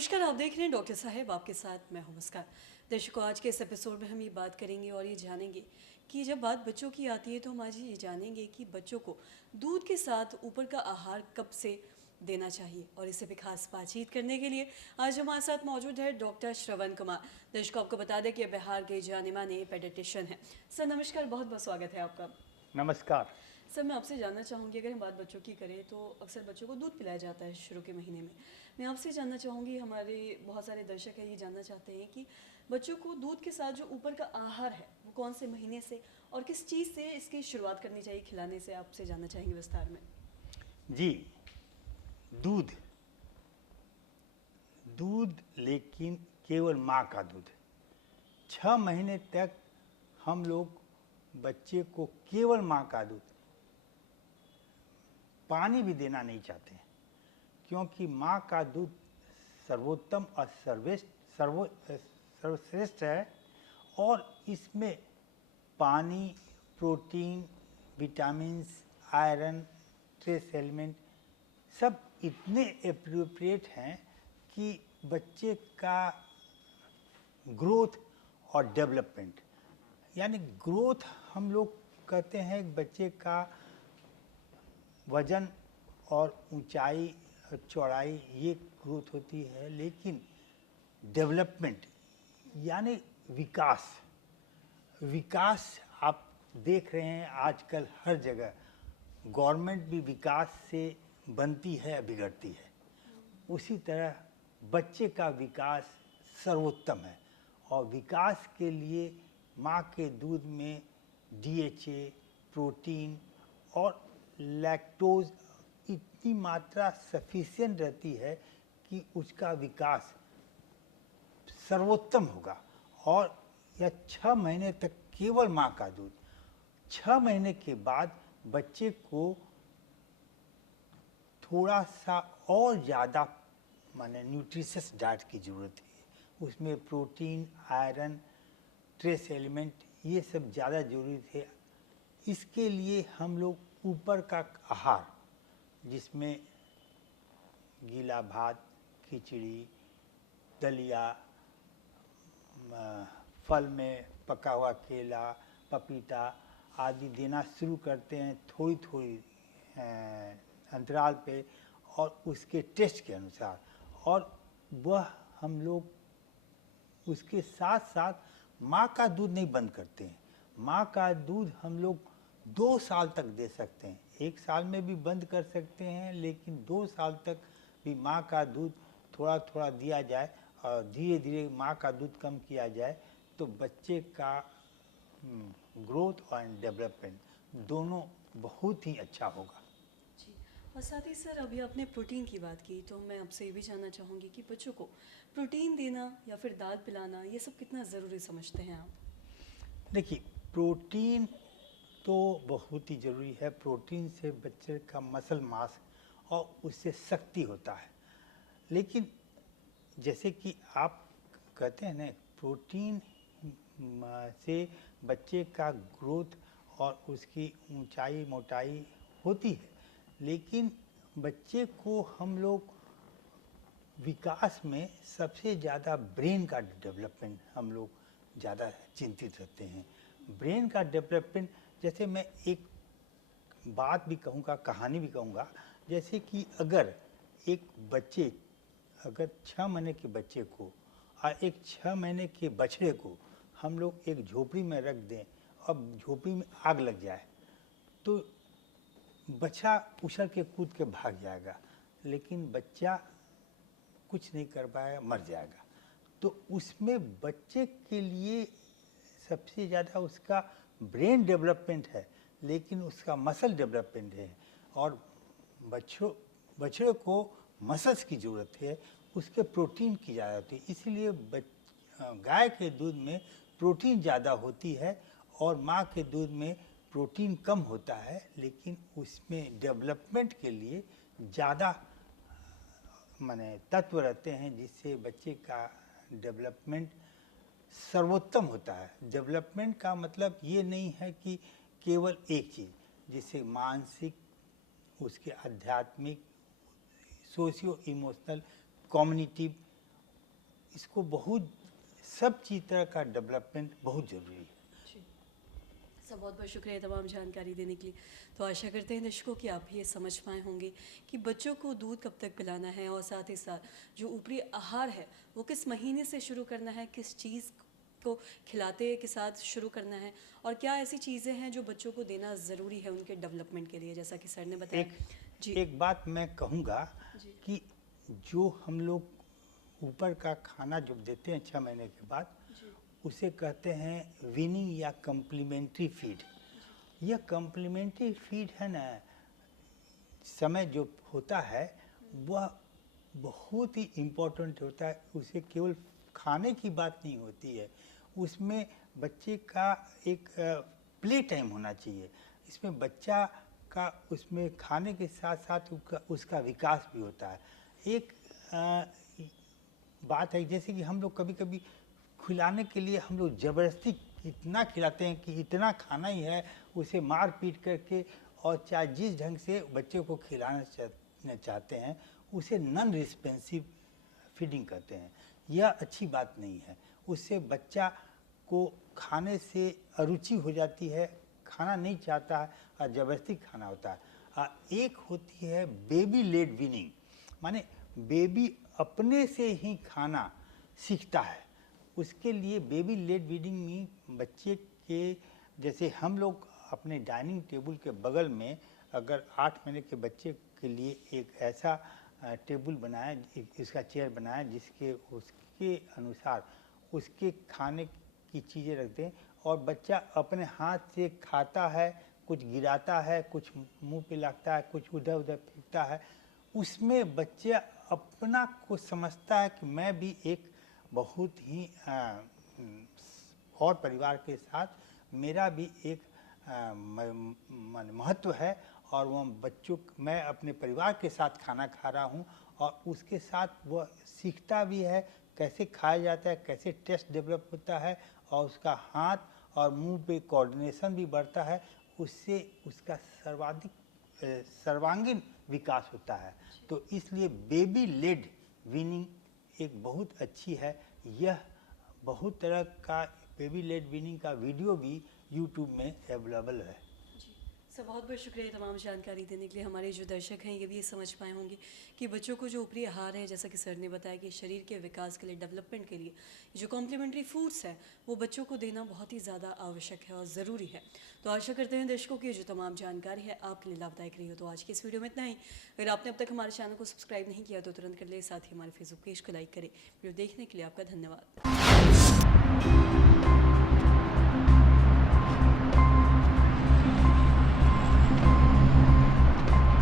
नमस्कार, आप देख रहे हैं डॉक्टर साहब आपके साथ मैं हूं मुस्कान। दर्शकों, आज के इस एपिसोड में हम ये बात करेंगे और ये जानेंगे कि जब बात बच्चों की आती है तो हम आज ये जानेंगे कि बच्चों को दूध के साथ ऊपर का आहार कब से देना चाहिए। और इसे भी खास बातचीत करने के लिए आज हमारे साथ मौजूद है डॉक्टर श्रवण कुमार। दर्शकों, आपको बता दें कि बिहार के जाने माने पेडियाट्रिशियन हैं। सर नमस्कार, बहुत बहुत स्वागत है आपका। नमस्कार। सर, मैं आपसे जानना चाहूँगी, अगर हम बात बच्चों की करें तो अक्सर बच्चों को दूध पिलाया जाता है शुरू के महीने में। मैं आपसे जानना चाहूँगी, हमारे बहुत सारे दर्शक हैं ये जानना चाहते हैं कि बच्चों को दूध के साथ जो ऊपर का आहार है वो कौन से महीने से और किस चीज़ से इसकी शुरुआत करनी चाहिए खिलाने से, आपसे जानना चाहेंगे विस्तार में। जी, दूध दूध लेकिन केवल माँ का दूध। 6 महीने तक हम लोग बच्चे को केवल माँ का दूध, पानी भी देना नहीं चाहते हैं, क्योंकि माँ का दूध सर्वोत्तम और सर्वश्रेष्ठ है। और इसमें पानी, protein, vitamins, iron, trace element सब इतने एप्रोप्रिएट हैं कि बच्चे का ग्रोथ और डेवलपमेंट, यानी ग्रोथ हम लोग कहते हैं बच्चे का वजन और ऊंचाई और चौड़ाई ये ग्रोथ होती है, लेकिन डेवलपमेंट यानी विकास विकास आप देख रहे हैं आजकल हर जगह गवर्नमेंट भी विकास से बनती है बिगड़ती है। उसी तरह बच्चे का विकास सर्वोत्तम है और विकास के लिए माँ के दूध में DHA, प्रोटीन और लैक्टोज इतनी मात्रा सफिशिएंट रहती है कि उसका विकास सर्वोत्तम होगा। और यह 6 महीने तक केवल माँ का दूध। 6 महीने के बाद बच्चे को थोड़ा सा और ज़्यादा माने न्यूट्रिशियस डाइट की ज़रूरत है। उसमें प्रोटीन, आयरन, ट्रेस एलिमेंट ये सब ज़्यादा ज़रूरी है। इसके लिए हम लोग ऊपर का आहार, जिसमें गीला भात, खिचड़ी, दलिया, फल में पका हुआ केला, पपीता आदि देना शुरू करते हैं थोड़ी थोड़ी अंतराल पे और उसके टेस्ट के अनुसार। और वह हम लोग उसके साथ साथ माँ का दूध नहीं बंद करते हैं। माँ का दूध हम लोग 2 साल तक दे सकते हैं। 1 साल में भी बंद कर सकते हैं, लेकिन 2 साल तक भी माँ का दूध थोड़ा थोड़ा दिया जाए और धीरे धीरे माँ का दूध कम किया जाए तो बच्चे का ग्रोथ और डेवलपमेंट दोनों बहुत ही अच्छा होगा। जी, और साथ ही सर, अभी आपने प्रोटीन की बात की तो मैं आपसे ये भी जानना चाहूँगी कि बच्चों को प्रोटीन देना या फिर दाल पिलाना ये सब कितना ज़रूरी समझते हैं आप? देखिए, प्रोटीन तो बहुत ही ज़रूरी है। प्रोटीन से बच्चे का मसल मास और उससे शक्ति होता है। लेकिन जैसे कि आप कहते हैं ना, प्रोटीन से बच्चे का ग्रोथ और उसकी ऊंचाई मोटाई होती है, लेकिन बच्चे को हम लोग विकास में सबसे ज़्यादा ब्रेन का डेवलपमेंट हम लोग ज़्यादा चिंतित रहते हैं। ब्रेन का डेवलपमेंट, जैसे मैं एक बात भी कहूँगा, कहानी भी कहूँगा। जैसे कि अगर एक बच्चे, अगर 6 महीने के बच्चे को और एक 6 महीने के बछड़े को हम लोग एक झोपड़ी में रख दें और झोपड़ी में आग लग जाए तो बच्चा उछल के कूद के भाग जाएगा, लेकिन बच्चा कुछ नहीं कर पाएगा, मर जाएगा। तो उसमें बच्चे के लिए सबसे ज़्यादा उसका ब्रेन डेवलपमेंट है, लेकिन उसका मसल डेवलपमेंट है। और बच्चे को मसल्स की ज़रूरत है, उसके प्रोटीन की ज़्यादा होती है। इसीलिए गाय के दूध में प्रोटीन ज़्यादा होती है और माँ के दूध में प्रोटीन कम होता है, लेकिन उसमें डेवलपमेंट के लिए ज़्यादा माने तत्व रहते हैं, जिससे बच्चे का डेवलपमेंट सर्वोत्तम होता है। डेवलपमेंट का मतलब ये नहीं है कि केवल एक चीज़, जिससे मानसिक, उसके आध्यात्मिक, सोशियो इमोशनल, कम्युनिटिव इसको बहुत सब चीज तरह का डेवलपमेंट बहुत ज़रूरी है। जी सर, बहुत बहुत शुक्रिया तमाम जानकारी देने के लिए। तो आशा करते हैं दर्शकों कि आप ये समझ पाए होंगे कि बच्चों को दूध कब तक पिलाना है और साथ ही साथ जो ऊपरी आहार है वो किस महीने से शुरू करना है, किस चीज़ को खिलाते के साथ शुरू करना है और क्या ऐसी चीज़ें हैं जो बच्चों को देना ज़रूरी है उनके डेवलपमेंट के लिए, जैसा कि सर ने बताया। जी एक बात मैं कहूँगा जी कि जो हम लोग ऊपर का खाना जो देते हैं 6 महीने के बाद, जी उसे कहते हैं वीनिंग या कम्प्लीमेंट्री फीड। यह कम्प्लीमेंट्री फीड है ना, समय जो होता है वह बहुत ही इम्पोर्टेंट होता है। उसे केवल खाने की बात नहीं होती है, उसमें बच्चे का एक प्ले टाइम होना चाहिए। इसमें बच्चा का उसमें खाने के साथ साथ उसका विकास भी होता है। एक बात है जैसे कि हम लोग कभी कभी खिलाने के लिए हम लोग ज़बरदस्ती इतना खिलाते हैं कि इतना खाना ही है, उसे मार पीट करके और चाहे जिस ढंग से बच्चे को खिलाना चाहते हैं उसे नॉन रिस्पॉन्सिव फीडिंग कहते हैं। यह अच्छी बात नहीं है। उससे बच्चा को खाने से अरुचि हो जाती है, खाना नहीं चाहता है और ज़बरदस्ती खाना होता है। एक होती है बेबी लेड वीनिंग, माने बेबी अपने से ही खाना सीखता है। उसके लिए बेबी लेड वीडिंग में बच्चे के जैसे हम लोग अपने डाइनिंग टेबल के बगल में अगर 8 महीने के बच्चे के लिए एक ऐसा टेबल बनाया, इसका चेयर बनाया जिसके उसके अनुसार उसके खाने की चीज़ें रख दें और बच्चा अपने हाथ से खाता है, कुछ गिराता है, कुछ मुंह पे लगता है, कुछ उधर उधर फेंकता है, उसमें बच्चा अपना को समझता है कि मैं भी एक बहुत ही और परिवार के साथ मेरा भी एक महत्व है और वह बच्चों मैं अपने परिवार के साथ खाना खा रहा हूँ और उसके साथ वह सीखता भी है कैसे खाया जाता है, कैसे टेस्ट डेवलप होता है और उसका हाथ और मुंह पे कोऑर्डिनेशन भी बढ़ता है। उससे उसका सर्वांगीण विकास होता है। तो इसलिए बेबी लेड वीनिंग एक बहुत अच्छी है। यह बहुत तरह का बेबी लेड वीनिंग का वीडियो भी यूट्यूब में अवेलेबल है। जी सर, बहुत बहुत शुक्रिया तमाम जानकारी देने के लिए। हमारे जो दर्शक हैं ये भी ये समझ पाए होंगे कि बच्चों को जो ऊपरी आहार है, जैसा कि सर ने बताया कि शरीर के विकास के लिए, डेवलपमेंट के लिए जो कॉम्प्लीमेंट्री फूड्स हैं वो बच्चों को देना बहुत ही ज़्यादा आवश्यक है और ज़रूरी है। तो आशा करते हैं दर्शकों की जो तमाम जानकारी है आपके लिए लाभदायक रही हो। तो आज की इस वीडियो में इतना ही। अगर आपने अब तक हमारे चैनल को सब्सक्राइब नहीं किया तो तुरंत कर ले, साथ ही हमारे फेसबुक पेज को लाइक करें। वीडियो देखने के लिए आपका धन्यवाद।